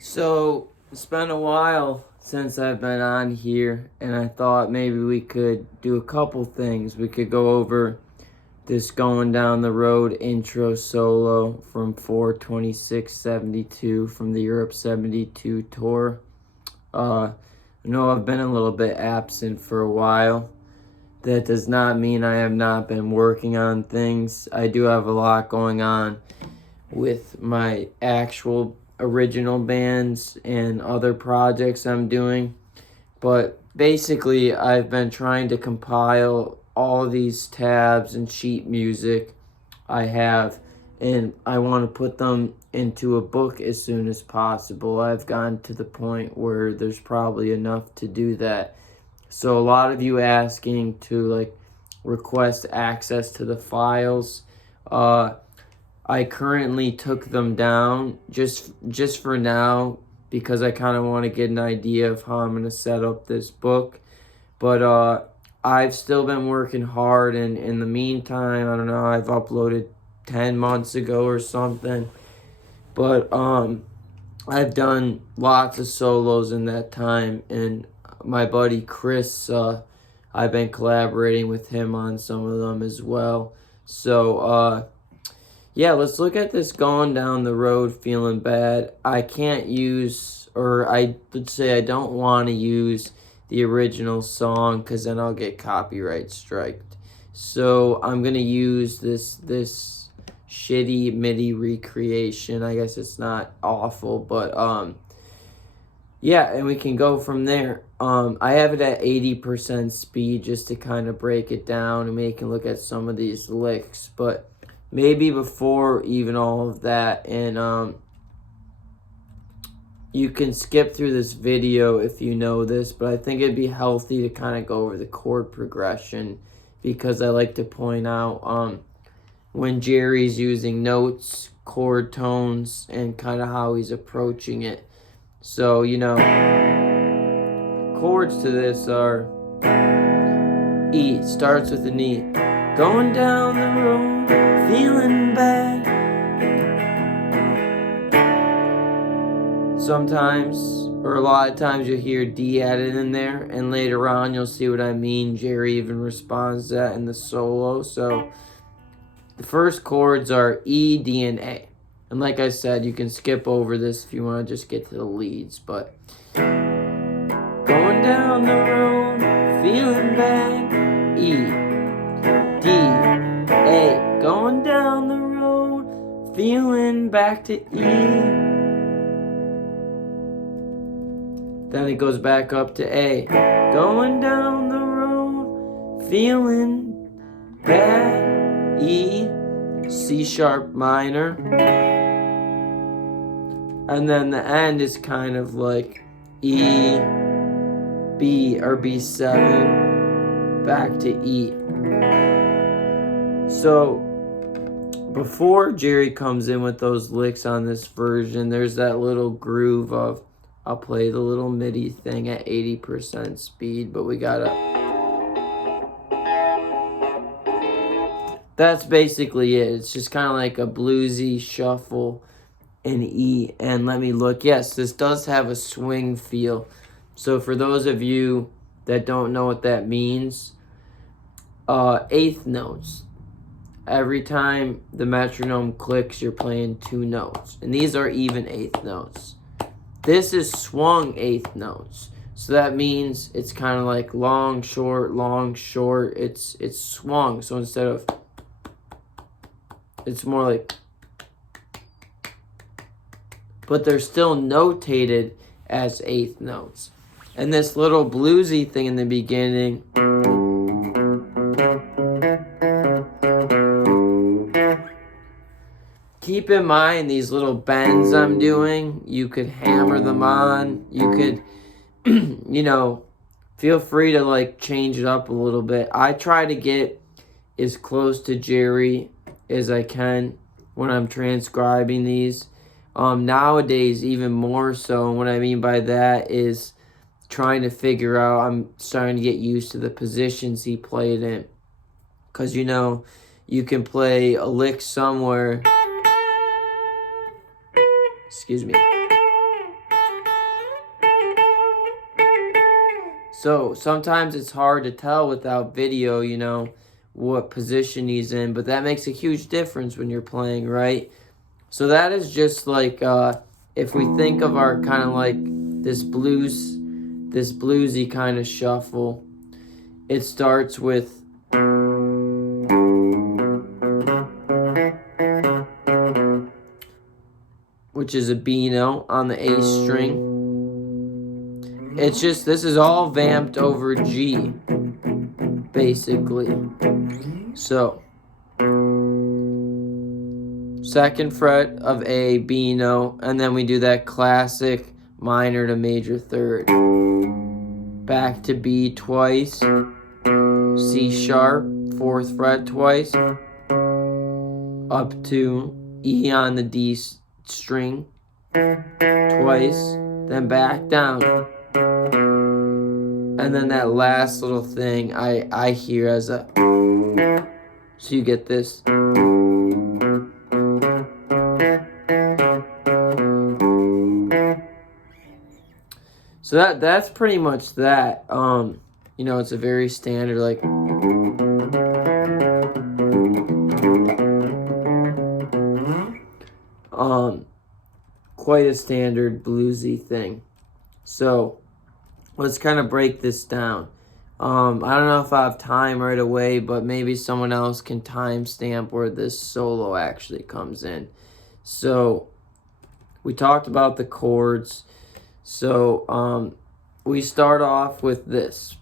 So, it's been a while since I've been on here, and I thought maybe we could do a couple things. We could go over this Going Down the Road intro solo from 4/26/72 from the Europe 72 tour. I know I've been a little bit absent for a while. That does not mean I have not been working on things. I do have a lot going on with my actual original bands and other projects I'm doing. But basically, I've been trying to compile all these tabs and sheet music I have, and I want to put them into a book as soon as possible. I've gotten to the point where there's probably enough to do that. So a lot of you asking to request access to the files. I currently took them down just for now because I kind of want to get an idea of how I'm going to set up this book. But I've still been working hard, and in the meantime, I don't know, I've uploaded 10 months ago or something. But I've done lots of solos in that time, and my buddy Chris, I've been collaborating with him on some of them as well. So, yeah, let's look at this Going Down the Road Feeling Bad. I can't use, or I would say I don't want to use the original song because then I'll get copyright striked. So I'm going to use this shitty MIDI recreation. I guess it's not awful, but yeah, and we can go from there. I have it at 80% speed just to kind of break it down, and we can look at some of these licks, but maybe before even all of that, and you can skip through this video if you know this, but I think it'd be healthy to kind of go over the chord progression because I like to point out when Jerry's using notes, chord tones, and kind of how he's approaching it. So, chords to this are E, starts with an E. Going down the road, feeling bad. Sometimes, or a lot of times, you'll hear D added in there, and later on you'll see what I mean. Jerry even responds to that in the solo. So the first chords are E, D, and A. And like I said, you can skip over this if you want to just get to the leads. But going down the road, feeling bad. E, D, A. Going down the road, feeling back to E. Then it goes back up to A. Going down the road, feeling bad. E, C sharp minor. And then the end is kind of like E, B, or B7, back to E. So before Jerry comes in with those licks on this version, there's that little groove of, I'll play the little MIDI thing at 80% speed, but we gotta... That's basically it. It's just kind of like a bluesy shuffle in E. And let me look. Yes, this does have a swing feel. So for those of you that don't know what that means, eighth notes. Every time the metronome clicks, you're playing 2 notes. And these are even eighth notes. This is swung eighth notes. So that means it's kind of like long, short, it's swung. So instead of, it's more like, but they're still notated as eighth notes. And this little bluesy thing in the beginning, keep in mind these little bends I'm doing. You could hammer them on. You could, feel free to like change it up a little bit. I try to get as close to Jerry as I can when I'm transcribing these. Nowadays, even more so. And what I mean by that is trying to figure out, I'm starting to get used to the positions he played in. Because, you can play a lick somewhere. Excuse me. So sometimes it's hard to tell without video, what position he's in. But that makes a huge difference when you're playing, right? So that is just like, if we think of our kind of like this bluesy kind of shuffle, it starts with which is a B note on the A string. It's just, this is all vamped over G, basically. So, second fret of A, B note, and then we do that classic minor to major third. Back to B twice, C sharp, fourth fret twice, up to E on the D string twice, then back down. And then that last little thing I hear as a, so you get this. So that's pretty much that. It's a very standard, like, quite a standard bluesy thing. So let's kind of break this down. I don't know if I have time right away, but maybe someone else can timestamp where this solo actually comes in. So we talked about the chords. So we start off with this.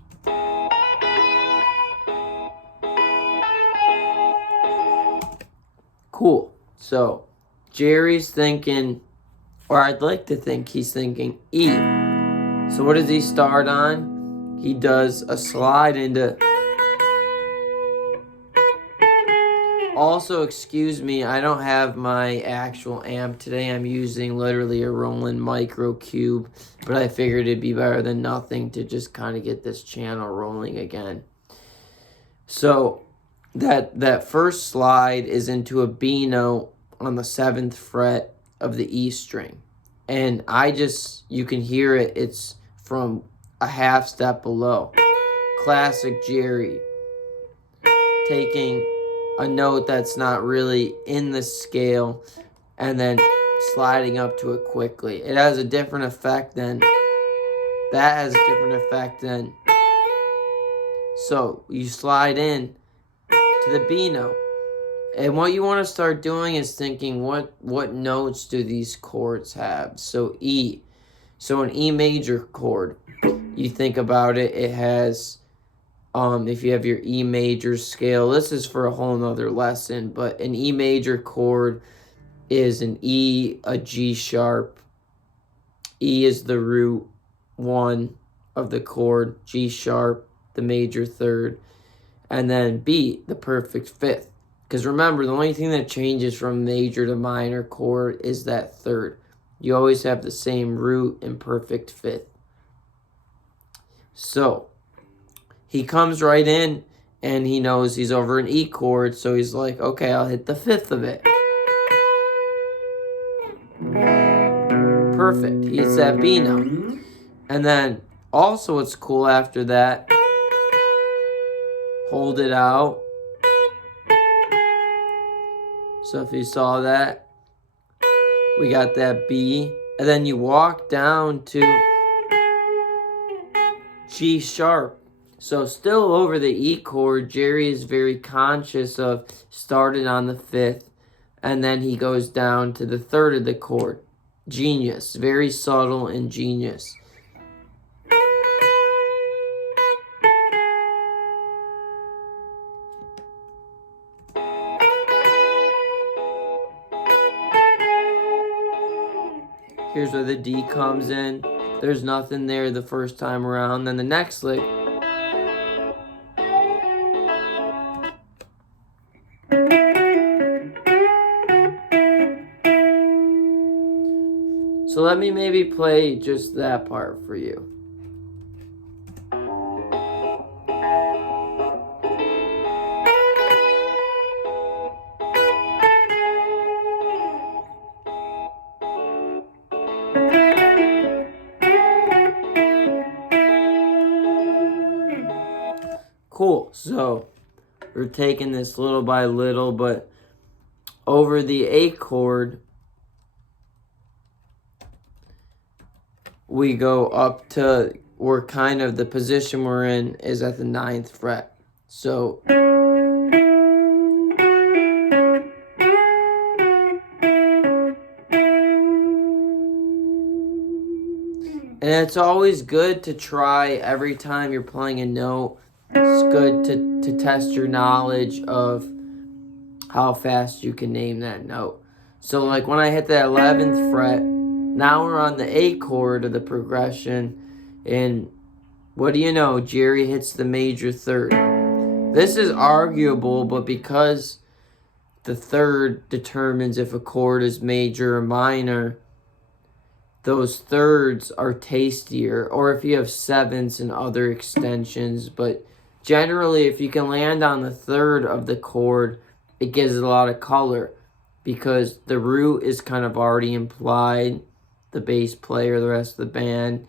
Cool. So Jerry's thinking, or I'd like to think he's thinking E. So what does he start on? He does a slide into. Also, excuse me, I don't have my actual amp today. I'm using literally a Roland Micro Cube, but I figured it'd be better than nothing to just kind of get this channel rolling again. So that first slide is into a B note on the 7th fret of the E string. And you can hear it, it's from a half step below. Classic Jerry. Taking a note that's not really in the scale and then sliding up to it quickly. It has a different effect than, that has a different effect than, so you slide in to the B note. And what you want to start doing is thinking, what notes do these chords have? So E. So an E major chord, you think about it, it has, if you have your E major scale, this is for a whole nother lesson, but an E major chord is an E, a G sharp. E is the root 1 of the chord, G sharp, the major third, and then B, the perfect fifth. Because remember, the only thing that changes from major to minor chord is that third. You always have the same root and perfect fifth. So he comes right in and he knows he's over an E chord, so he's like, okay, I'll hit the fifth of it. Perfect. He hits that B note. And then also what's cool after that, hold it out. So if you saw that, we got that B. And then you walk down to G sharp. So still over the E chord, Jerry is very conscious of starting on the fifth. And then he goes down to the third of the chord. Genius. Very subtle and genius. Here's where the D comes in. There's nothing there the first time around. Then the next lick. So let me maybe play just that part for you. Cool. So we're taking this little by little, but over the A chord, we go up to, we're kind of, the position we're in is at the 9th fret. So, and it's always good to try every time you're playing a note. It's good to test your knowledge of how fast you can name that note. So like when I hit the 11th fret, now we're on the A chord of the progression, and what do you know? Jerry hits the major third. This is arguable, but because the third determines if a chord is major or minor, those thirds are tastier, or if you have sevenths and other extensions. But generally, if you can land on the third of the chord, it gives it a lot of color because the root is kind of already implied, the bass player, the rest of the band,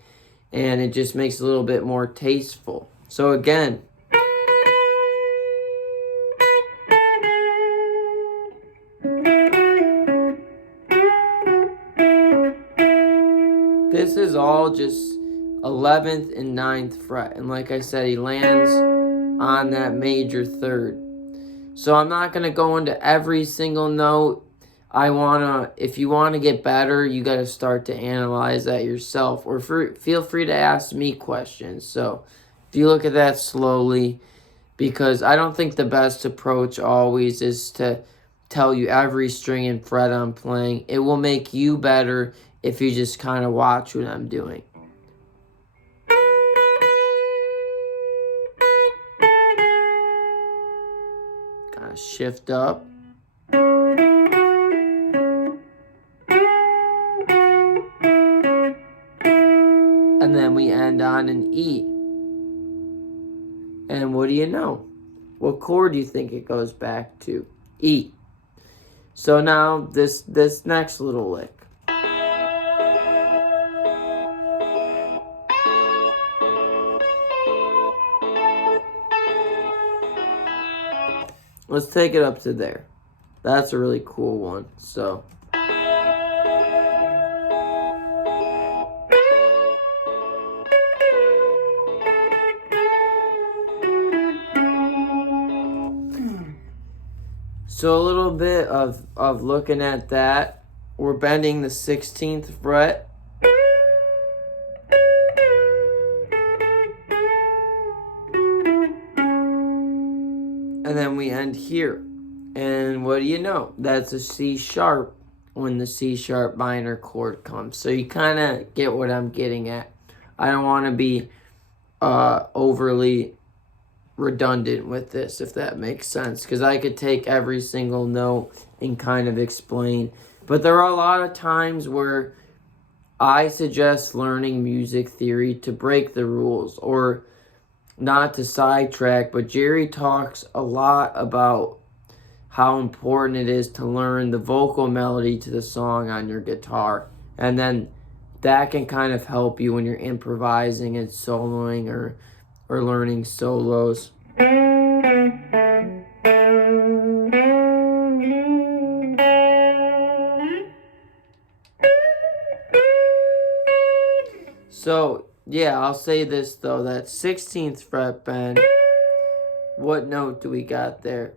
and it just makes it a little bit more tasteful. So again, this is all just 11th and 9th fret. And like I said, he lands on that major third. So I'm not going to go into every single note. If you want to get better, you got to start to analyze that yourself. Or feel free to ask me questions. So if you look at that slowly, because I don't think the best approach always is to tell you every string and fret I'm playing. It will make you better if you just kind of watch what I'm doing. Kind of shift up. And then we end on an E. And what do you know? What chord do you think it goes back to? E. So now this next little lick. Let's take it up to there. That's a really cool one. So a little bit of looking at that. We're bending the 16th fret. And then we end here. And what do you know? That's a C sharp when the C sharp minor chord comes. So you kind of get what I'm getting at. I don't want to be overly redundant with this, if that makes sense, because I could take every single note and kind of explain. But there are a lot of times where I suggest learning music theory to break the rules, or not to sidetrack, but Jerry talks a lot about how important it is to learn the vocal melody to the song on your guitar. And then that can kind of help you when you're improvising and soloing or learning solos. So, yeah, I'll say this though, that 16th fret bend, what note do we got there? .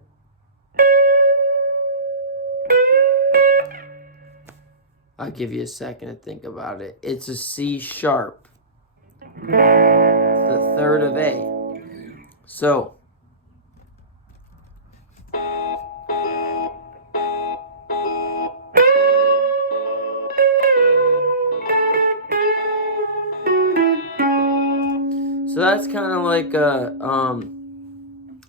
I'll give you a second to think about it. It's a C sharp. It's the third of A. So that's kind of like a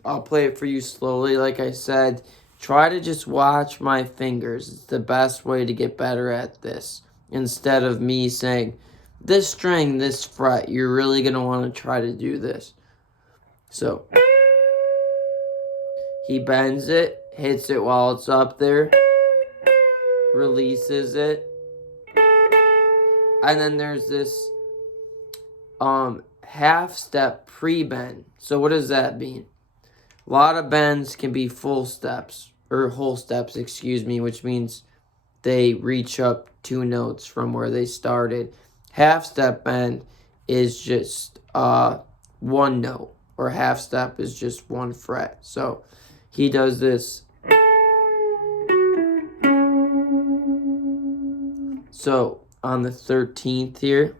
I'll play it for you slowly. Like I said, try to just watch my fingers. It's the best way to get better at this. Instead of me saying, this string, this fret, you're really going to want to try to do this. So, he bends it, hits it while it's up there, releases it, and then there's this half step pre-bend. So what does that mean? A lot of bends can be full steps, or whole steps, excuse me, which means they reach up 2 notes from where they started. Half step bend is just 1 note, or half step is just 1 fret. So he does this. So on the 13th here,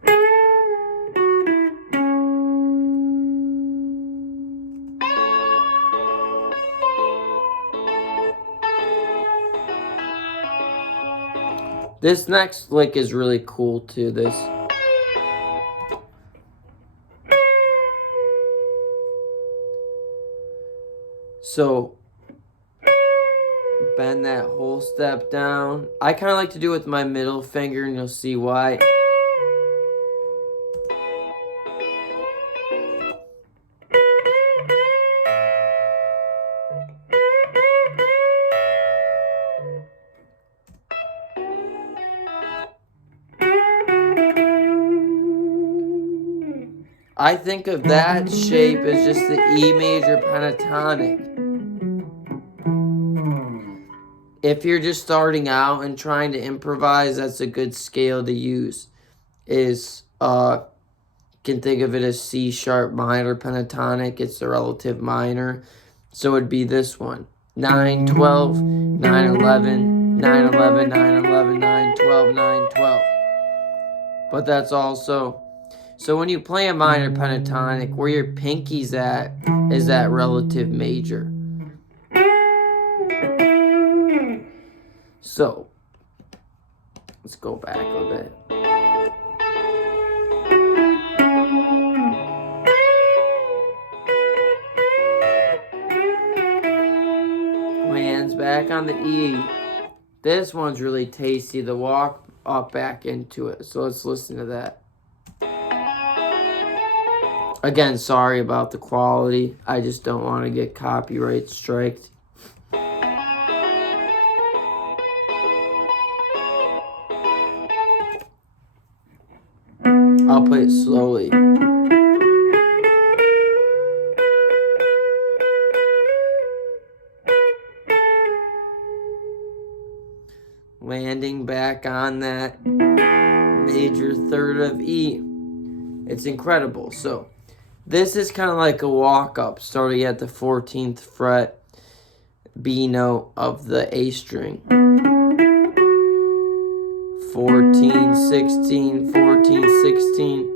this next lick is really cool too. This. So bend that whole step down. I kind of like to do it with my middle finger, and you'll see why. I think of that shape as just the E major pentatonic. If you're just starting out and trying to improvise, that's a good scale to use. Is can think of it as C sharp minor pentatonic. It's the relative minor. So it'd be this one. 9, 12, 9, 11, 9, 11, 9, 11, 9, 12, 9, 12. But that's also... So when you play a minor pentatonic, where your pinky's at is that relative major. So, let's go back a bit. My hand's back on the E. This one's really tasty, the walk up back into it. So let's listen to that. Again, sorry about the quality. I just don't want to get copyright striked. I'll play it slowly. Landing back on that major third of E. It's incredible. So this is kind of like a walk-up, starting at the 14th fret B note of the A string. 14, 16, 14, 16.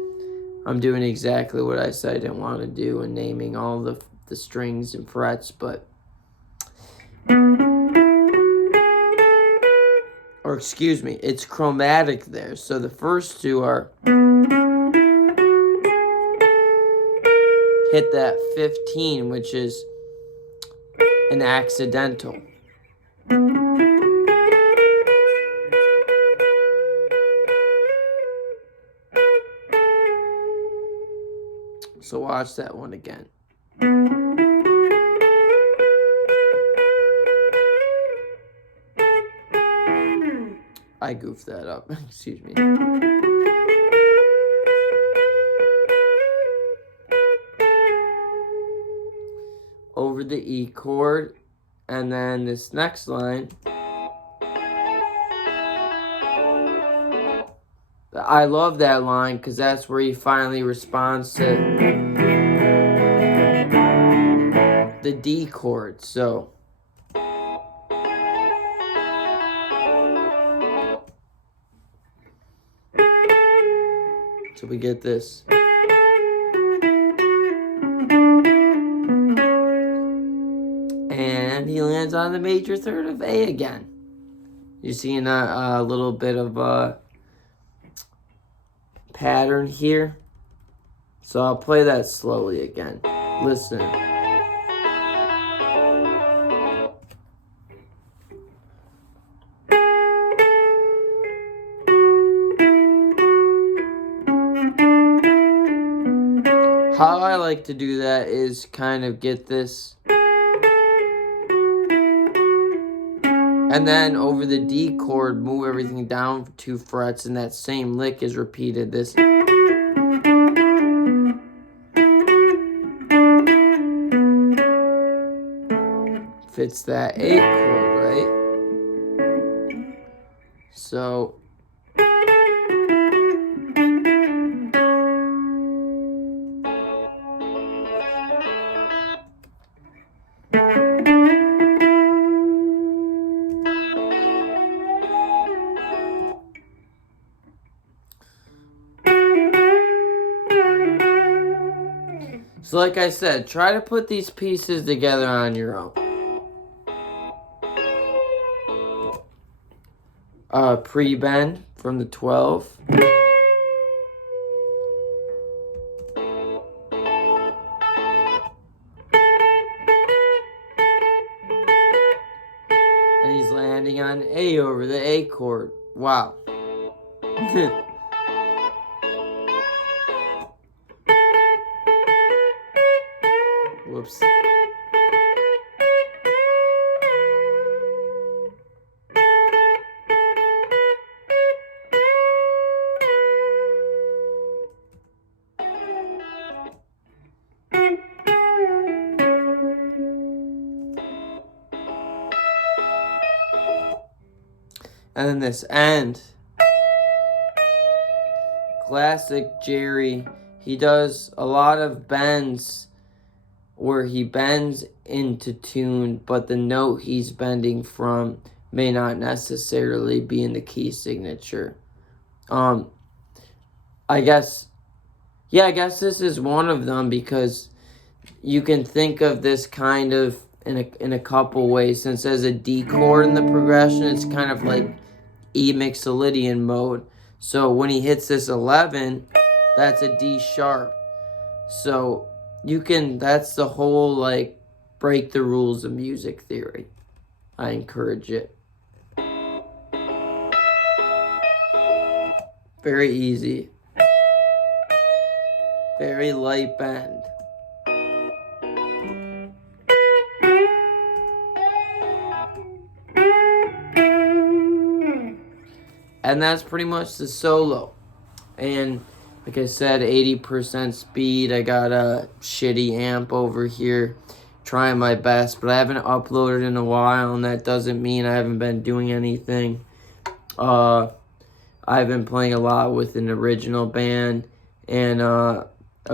I'm doing exactly what I said I didn't want to do and naming all the strings and frets, but... Or excuse me, it's chromatic there. So the first two are... hit that 15, which is an accidental. So watch that one again. I goofed that up. Excuse me. Over the E chord, and then this next line. I love that line because that's where he finally responds to the D chord. So So we get this. And he lands on the major third of A again. You're seeing a little bit of a pattern here. So I'll play that slowly again. Listen. How I like to do that is kind of get this. And then over the D chord, move everything down 2 frets, and that same lick is repeated. This. Fits that A chord, right? So. So like I said, try to put these pieces together on your own. Pre-bend from the 12. And he's landing on A over the A chord. Wow. Whoops. And then this end. Classic Jerry. He does a lot of bends where he bends into tune, but the note he's bending from may not necessarily be in the key signature. I guess this is one of them, because you can think of this kind of in a couple ways. Since there's a D chord in the progression, it's kind of like E mixolydian mode. So when he hits this 11, that's a D sharp. So that's the whole, like, break the rules of music theory. I encourage it. Very easy. Very light bend. And that's pretty much the solo. And like I said, 80% speed. I got a shitty amp over here, trying my best, but I haven't uploaded in a while, and that doesn't mean I haven't been doing anything. I've been playing a lot with an original band and a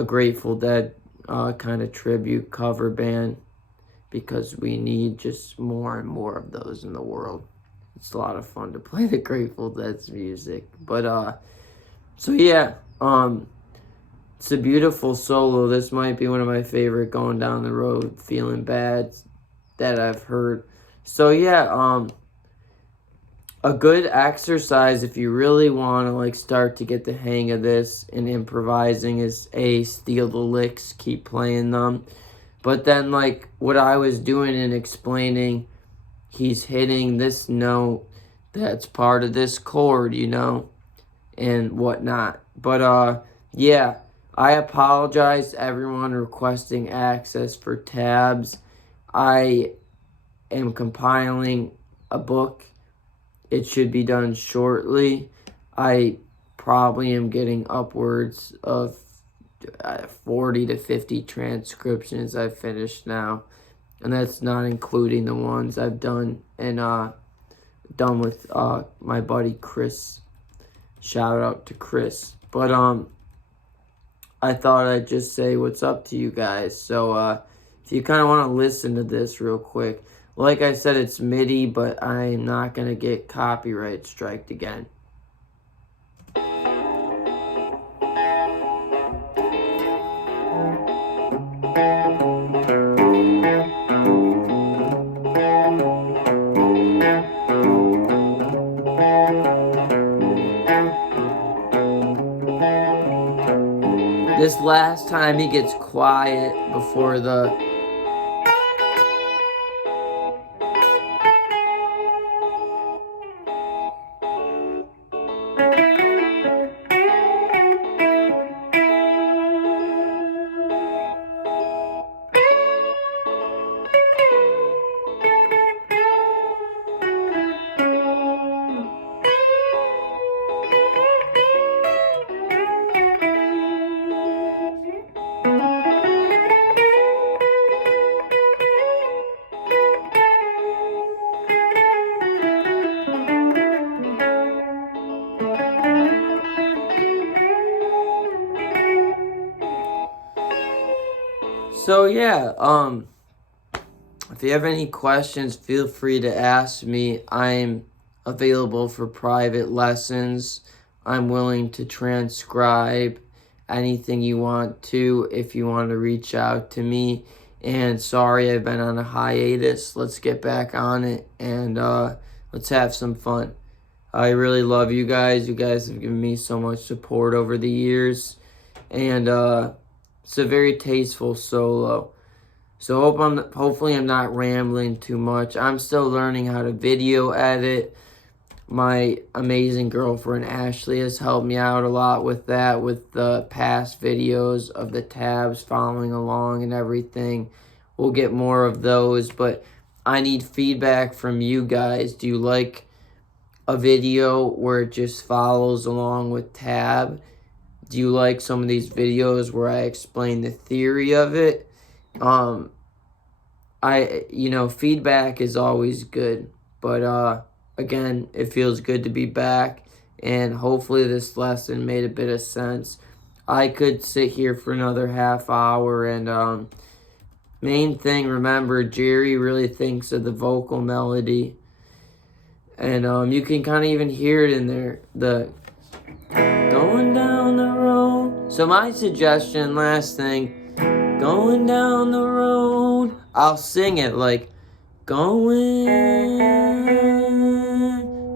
Grateful Dead kind of tribute cover band, because we need just more and more of those in the world. It's a lot of fun to play the Grateful Dead's music. But, so yeah, it's a beautiful solo. This might be one of my favorite going down the road, feeling bad, that I've heard. So yeah, a good exercise if you really want to, like, start to get the hang of this and improvising is steal the licks, keep playing them. But then, like, what I was doing and explaining, he's hitting this note that's part of this chord, and whatnot. But, yeah, I apologize to everyone requesting access for tabs. I am compiling a book. It should be done shortly. I probably am getting upwards of 40 to 50 transcriptions I've finished now. And that's not including the ones I've done and done with my buddy Chris. Shout out to Chris. But I thought I'd just say what's up to you guys. So if you kind of want to listen to this real quick. Like I said, it's MIDI, but I'm not going to get copyright striked again. This last time he gets quiet before the... So yeah, if you have any questions, feel free to ask me. I'm available for private lessons. I'm willing to transcribe anything you want to if you want to reach out to me. And sorry I've been on a hiatus. Let's get back on it and let's have some fun. I really love you guys. You guys have given me so much support over the years. And it's a very tasteful solo. So hopefully I'm not rambling too much. I'm still learning how to video edit. My amazing girlfriend Ashley has helped me out a lot with that, with the past videos of the tabs following along and everything. We'll get more of those, but I need feedback from you guys. Do you like a video where it just follows along with tab? Do you like some of these videos where I explain the theory of it? Feedback is always good, but again, it feels good to be back, and hopefully this lesson made a bit of sense. I could sit here for another half hour, and main thing, remember, Jerry really thinks of the vocal melody, and you can kind of even hear it in there, the going down the road. So my suggestion, last thing, going down the road, I'll sing it like, going,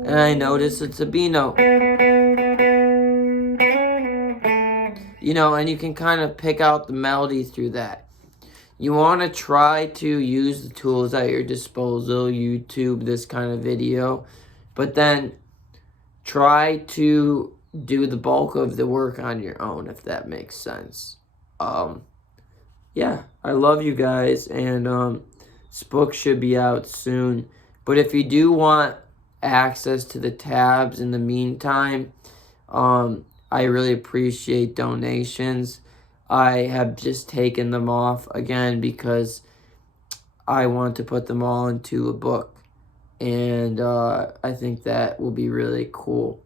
and I notice it's a B note. And you can kind of pick out the melody through that. You want to try to use the tools at your disposal, YouTube, this kind of video, but then try to do the bulk of the work on your own, if that makes sense. Yeah, I love you guys, and this book should be out soon. But if you do want access to the tabs in the meantime, I really appreciate donations. I have just taken them off again because I want to put them all into a book, and I think that will be really cool.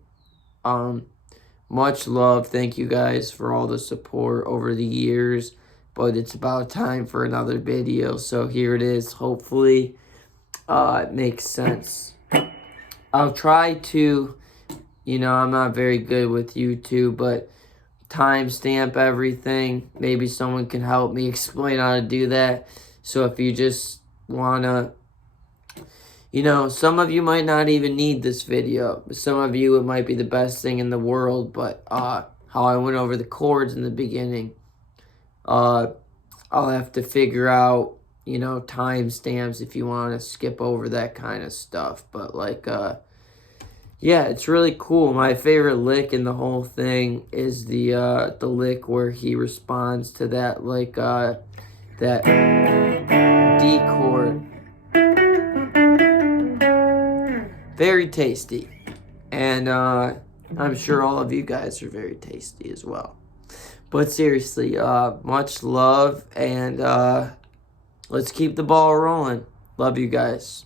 Much love. Thank you guys for all the support over the years. But it's about time for another video. So here it is. Hopefully it makes sense. I'll try to, I'm not very good with YouTube, but timestamp everything. Maybe someone can help me explain how to do that. So if you just want to, some of you might not even need this video. Some of you, it might be the best thing in the world. But how I went over the chords in the beginning, I'll have to figure out, timestamps if you want to skip over that kind of stuff. But yeah, it's really cool. My favorite lick in the whole thing is the lick where he responds to that, that D chord. Very tasty. And I'm sure all of you guys are very tasty as well. But seriously, much love, and let's keep the ball rolling. Love you guys.